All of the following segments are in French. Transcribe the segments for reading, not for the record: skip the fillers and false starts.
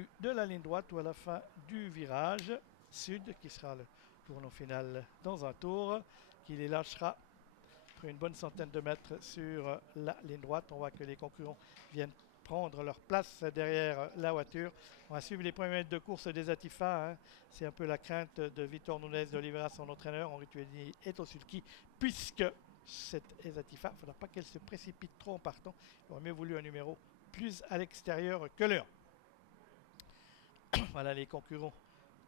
début de la ligne droite ou à la fin du virage sud, qui sera le tournant final dans un tour, qui les lâchera après une bonne centaine de mètres sur la ligne droite. On voit que les concurrents viennent prendre leur place derrière la voiture. On va suivre les premiers mètres de course des Atifa. Hein. C'est un peu la crainte de Victor Nunez d'Oliveira, son entraîneur. Henri Tuedi est au sulky, puisque cette Ezatifa, il ne faudra pas qu'elle se précipite trop en partant. Il aurait mieux voulu un numéro plus à l'extérieur que le 1. Voilà les concurrents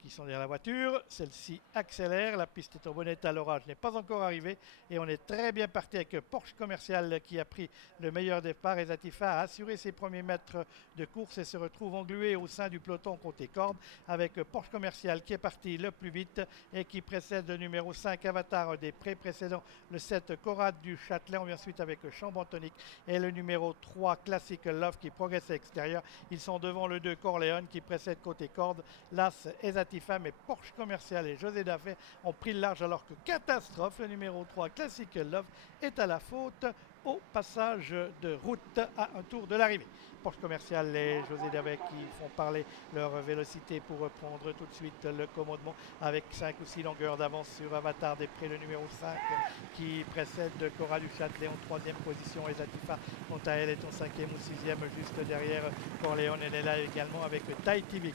qui sont derrière la voiture. Celle-ci accélère. La piste est en bon état. L'orage n'est pas encore arrivé. Et on est très bien parti avec Porsche Commercial qui a pris le meilleur départ. Et Zatifa a assuré ses premiers mètres de course et se retrouve englué au sein du peloton côté corde avec Porsche Commercial qui est parti le plus vite et qui précède le numéro 5 Avatar des Prés précédent, le 7 Corade du Châtelet. On vient ensuite avec Chambon Tonic et le numéro 3 Classic Love qui progresse à l'extérieur. Ils sont devant le 2 Corleone qui précède côté corde. L'As et Zatifa, mais Porsche Commercial et José Daffé ont pris le large alors que Catastrophe, le numéro 3 Classic Love, est à la faute au passage de route à un tour de l'arrivée. Porsche Commercial et José Davet qui font parler leur vélocité pour reprendre tout de suite le commandement avec 5 ou 6 longueurs d'avance sur Avatar des Prés, le numéro 5 qui précède Cora du Châtelet en 3e position et Zatifa quant à elle est en 5e ou 6e juste derrière Corleone. Elle est là également avec Taïtivik.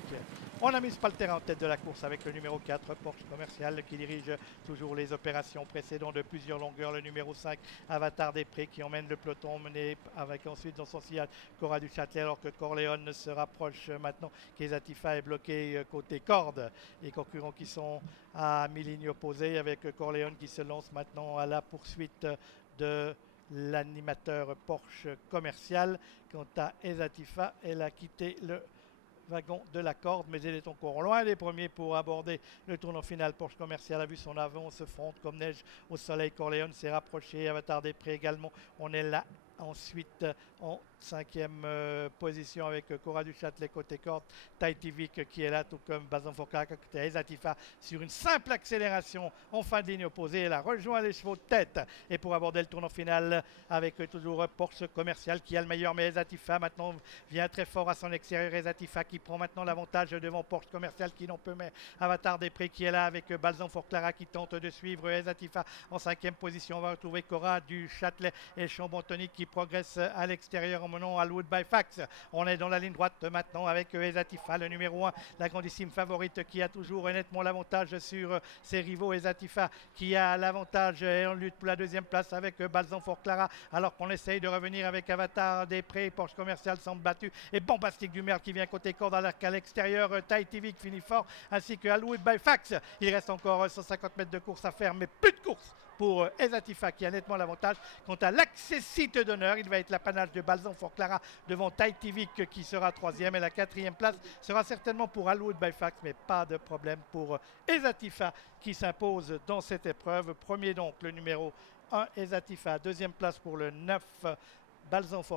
On a mis Spalter en tête de la course avec le numéro 4 Porsche Commercial qui dirige toujours les opérations précédant de plusieurs longueurs, le numéro 5 Avatar des Prés qui emmène le peloton mené avec ensuite dans son sillage Cora du Châtelet alors que Corleone se rapproche maintenant qu'Ezatifa est bloqué côté corde. Les concurrents qui sont à mi-ligne opposée avec Corleone qui se lance maintenant à la poursuite de l'animateur Porsche Commercial. Quant à Ezatifa, elle a quitté le wagon de la corde, mais elle est encore loin des premiers pour aborder le tournant final. Porsche Commercial a vu son avion se fondre comme neige au soleil. Corleone s'est rapproché, Avatar des Prés également. On est là ensuite en 5e position avec Cora du Châtelet côté corde, Taïtivik qui est là tout comme Bazan Fokara côté Ezatifa sur une simple accélération en fin de ligne opposée. Elle a rejoint les chevaux de tête et pour aborder le tournant final avec toujours Porsche Commercial qui a le meilleur, mais Ezatifa maintenant vient très fort à son extérieur. Ezatifa qui prend maintenant l'avantage devant Porsche Commercial qui n'en peut mais Avatar des Prés qui est là avec Balzan Forclara qui tente de suivre Ezatifa en 5e position. On va retrouver Cora du Châtelet et Chambon Tonic qui progresse à l'extérieur en menant Alwood by Fax. On est dans la ligne droite maintenant avec Ezatifa, le numéro 1, la grandissime favorite qui a toujours nettement l'avantage sur ses rivaux. Ezatifa qui a l'avantage et en lutte pour la 2e place avec Balzan Forclara alors qu'on essaye de revenir avec Avatar des Prés. Porsche Commercial semble battu et Bombastique du Merle qui vient côté corde alors qu'à l'extérieur Taïtivik finit fort ainsi que Alwood by Fax. Il reste encore 150 mètres de course à faire mais plus de course pour Ezatifa qui a nettement l'avantage. Quant à l'accessite d'honneur, il va être l'apanage de Balzan Forclara devant Taïtivik qui sera 3e et la 4e place sera certainement pour Alwood by Fax, mais pas de problème pour Ezatifa qui s'impose dans cette épreuve. Premier donc le numéro 1 Ezatifa, 2e place pour le 9 Balzan Forclara.